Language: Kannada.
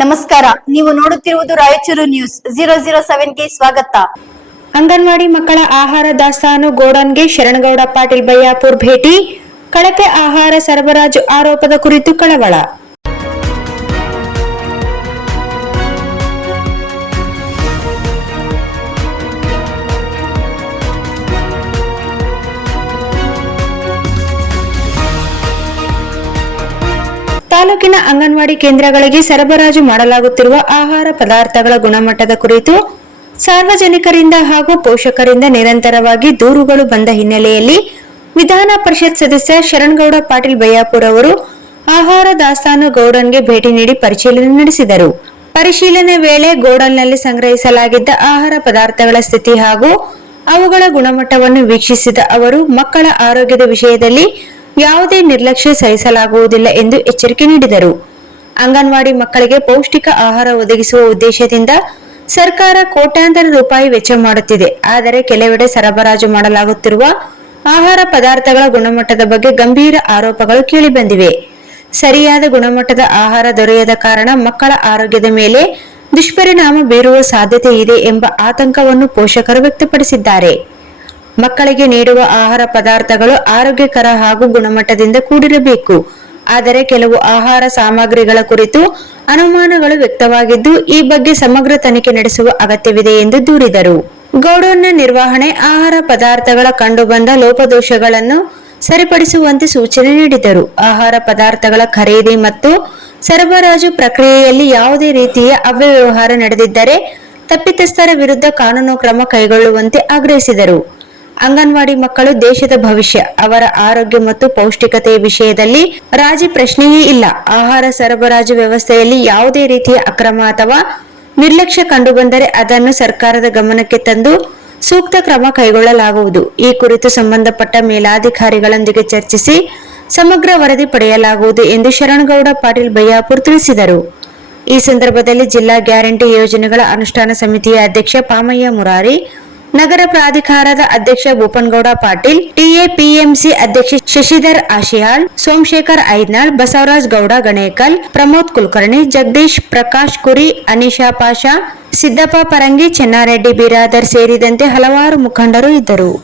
ನಮಸ್ಕಾರ, ನೀವು ನೋಡುತ್ತಿರುವುದು ರಾಯಚೂರು ನ್ಯೂಸ್ 007ಗೆ ಸ್ವಾಗತ. ಅಂಗನವಾಡಿ ಮಕ್ಕಳ ಆಹಾರ ದಾಸ್ತಾನು ಗೋಡನ್ಗೆ ಶರಣಗೌಡ ಪಾಟೀಲ್ ಬಯ್ಯಾಪುರ್ ಭೇಟಿ. ಕಳಪೆ ಆಹಾರ ಸರಬರಾಜು ಆರೋಪದ ಕುರಿತು ಕಳವಳ. ತಾಲೂಕಿನ ಅಂಗನವಾಡಿ ಕೇಂದ್ರಗಳಿಗೆ ಸರಬರಾಜು ಮಾಡಲಾಗುತ್ತಿರುವ ಆಹಾರ ಪದಾರ್ಥಗಳ ಗುಣಮಟ್ಟದ ಕುರಿತು ಸಾರ್ವಜನಿಕರಿಂದ ಹಾಗೂ ಪೋಷಕರಿಂದ ನಿರಂತರವಾಗಿ ದೂರುಗಳು ಬಂದ ಹಿನ್ನೆಲೆಯಲ್ಲಿ ವಿಧಾನ ಪರಿಷತ್ ಸದಸ್ಯ ಶರಣಗೌಡ ಪಾಟೀಲ್ ಬಯ್ಯಾಪುರ್ ಅವರು ಆಹಾರ ದಾಸ್ತಾನು ಗೋಡನ್ಗೆ ಭೇಟಿ ನೀಡಿ ಪರಿಶೀಲನೆ ನಡೆಸಿದರು. ಪರಿಶೀಲನೆ ವೇಳೆ ಗೋಡನ್ನಲ್ಲಿ ಸಂಗ್ರಹಿಸಲಾಗಿದ್ದ ಆಹಾರ ಪದಾರ್ಥಗಳ ಸ್ಥಿತಿ ಹಾಗೂ ಅವುಗಳ ಗುಣಮಟ್ಟವನ್ನು ವೀಕ್ಷಿಸಿದ ಅವರು ಮಕ್ಕಳ ಆರೋಗ್ಯದ ವಿಷಯದಲ್ಲಿ ಯಾವುದೇ ನಿರ್ಲಕ್ಷ್ಯ ಸಹಿಸಲಾಗುವುದಿಲ್ಲ ಎಂದು ಎಚ್ಚರಿಕೆ ನೀಡಿದರು. ಅಂಗನವಾಡಿ ಮಕ್ಕಳಿಗೆ ಪೌಷ್ಟಿಕ ಆಹಾರ ಒದಗಿಸುವ ಉದ್ದೇಶದಿಂದ ಸರ್ಕಾರ ಕೋಟ್ಯಾಂತರ ರೂಪಾಯಿ ವೆಚ್ಚ ಮಾಡುತ್ತಿದೆ. ಆದರೆ ಕೆಲವೆಡೆ ಸರಬರಾಜು ಮಾಡಲಾಗುತ್ತಿರುವ ಆಹಾರ ಪದಾರ್ಥಗಳ ಗುಣಮಟ್ಟದ ಬಗ್ಗೆ ಗಂಭೀರ ಆರೋಪಗಳು ಕೇಳಿಬಂದಿವೆ. ಸರಿಯಾದ ಗುಣಮಟ್ಟದ ಆಹಾರ ದೊರೆಯದ ಕಾರಣ ಮಕ್ಕಳ ಆರೋಗ್ಯದ ಮೇಲೆ ದುಷ್ಪರಿಣಾಮ ಬೀರುವ ಸಾಧ್ಯತೆ ಇದೆ ಎಂಬ ಆತಂಕವನ್ನು ಪೋಷಕರು ವ್ಯಕ್ತಪಡಿಸಿದ್ದಾರೆ. ಮಕ್ಕಳಿಗೆ ನೀಡುವ ಆಹಾರ ಪದಾರ್ಥಗಳು ಆರೋಗ್ಯಕರ ಹಾಗೂ ಗುಣಮಟ್ಟದಿಂದ ಕೂಡಿರಬೇಕು. ಆದರೆ ಕೆಲವು ಆಹಾರ ಸಾಮಗ್ರಿಗಳ ಕುರಿತು ಅನುಮಾನಗಳು ವ್ಯಕ್ತವಾಗಿದ್ದು, ಈ ಬಗ್ಗೆ ಸಮಗ್ರ ತನಿಖೆ ನಡೆಸುವ ಅಗತ್ಯವಿದೆ ಎಂದು ದೂರಿದರು. ಗೋಡೌನ್ನ ನಿರ್ವಹಣೆ, ಆಹಾರ ಪದಾರ್ಥಗಳ ಕಂಡುಬಂದ ಲೋಪದೋಷಗಳನ್ನು ಸರಿಪಡಿಸುವಂತೆ ಸೂಚನೆ ನೀಡಿದರು. ಆಹಾರ ಪದಾರ್ಥಗಳ ಖರೀದಿ ಮತ್ತು ಸರಬರಾಜು ಪ್ರಕ್ರಿಯೆಯಲ್ಲಿ ಯಾವುದೇ ರೀತಿಯ ಅವ್ಯವಹಾರ ನಡೆದಿದ್ದರೆ ತಪ್ಪಿತಸ್ಥರ ವಿರುದ್ಧ ಕಾನೂನು ಕ್ರಮ ಕೈಗೊಳ್ಳುವಂತೆ ಆಗ್ರಹಿಸಿದರು. ಅಂಗನವಾಡಿ ಮಕ್ಕಳು ದೇಶದ ಭವಿಷ್ಯ. ಅವರ ಆರೋಗ್ಯ ಮತ್ತು ಪೌಷ್ಟಿಕತೆಯ ವಿಷಯದಲ್ಲಿ ರಾಜಿ ಪ್ರಶ್ನೆಯೇ ಇಲ್ಲ. ಆಹಾರ ಸರಬರಾಜು ವ್ಯವಸ್ಥೆಯಲ್ಲಿ ಯಾವುದೇ ರೀತಿಯ ಅಕ್ರಮ ಅಥವಾ ನಿರ್ಲಕ್ಷ್ಯ ಕಂಡುಬಂದರೆ ಅದನ್ನು ಸರ್ಕಾರದ ಗಮನಕ್ಕೆ ತಂದು ಸೂಕ್ತ ಕ್ರಮ ಕೈಗೊಳ್ಳಲಾಗುವುದು. ಈ ಕುರಿತು ಸಂಬಂಧಪಟ್ಟ ಮೇಲಾಧಿಕಾರಿಗಳೊಂದಿಗೆ ಚರ್ಚಿಸಿ ಸಮಗ್ರ ವರದಿ ಪಡೆಯಲಾಗುವುದು ಎಂದು ಶರಣಗೌಡ ಪಾಟೀಲ್ ಬಯ್ಯಾಪುರ್ ತಿಳಿಸಿದರು. ಈ ಸಂದರ್ಭದಲ್ಲಿ ಜಿಲ್ಲಾ ಗ್ಯಾರಂಟಿ ಯೋಜನೆಗಳ ಅನುಷ್ಠಾನ ಸಮಿತಿಯ ಅಧ್ಯಕ್ಷ ಪಾಮಯ್ಯ ಮುರಾರಿ, ನಗರ ಪ್ರಾಧಿಕಾರದ ಅಧ್ಯಕ್ಷ ಭೂಪನಗೌಡ ಪಾಟೀಲ್, ಟಿಎಪಿಎಂಸಿ ಅಧ್ಯಕ್ಷ ಶಶಿಧರ್ ಆಶಿಹಾಳ್, ಸೋಮಶೇಖರ್ ಐದ್ನಾಳ್, ಬಸವರಾಜ್ ಗೌಡ ಗಣೇಕಲ್, ಪ್ರಮೋದ್ ಕುಲಕರ್ಣಿ, ಜಗದೀಶ್ ಪ್ರಕಾಶ್ ಕುರಿ, ಅನಿಶಾ ಪಾಷಾ, ಸಿದ್ದಪ್ಪ ಪರಂಗಿ, ಚೆನ್ನಾರೆಡ್ಡಿ ಬಿರಾದರ್ ಸೇರಿದಂತೆ ಹಲವಾರು ಮುಖಂಡರು ಇದ್ದರು.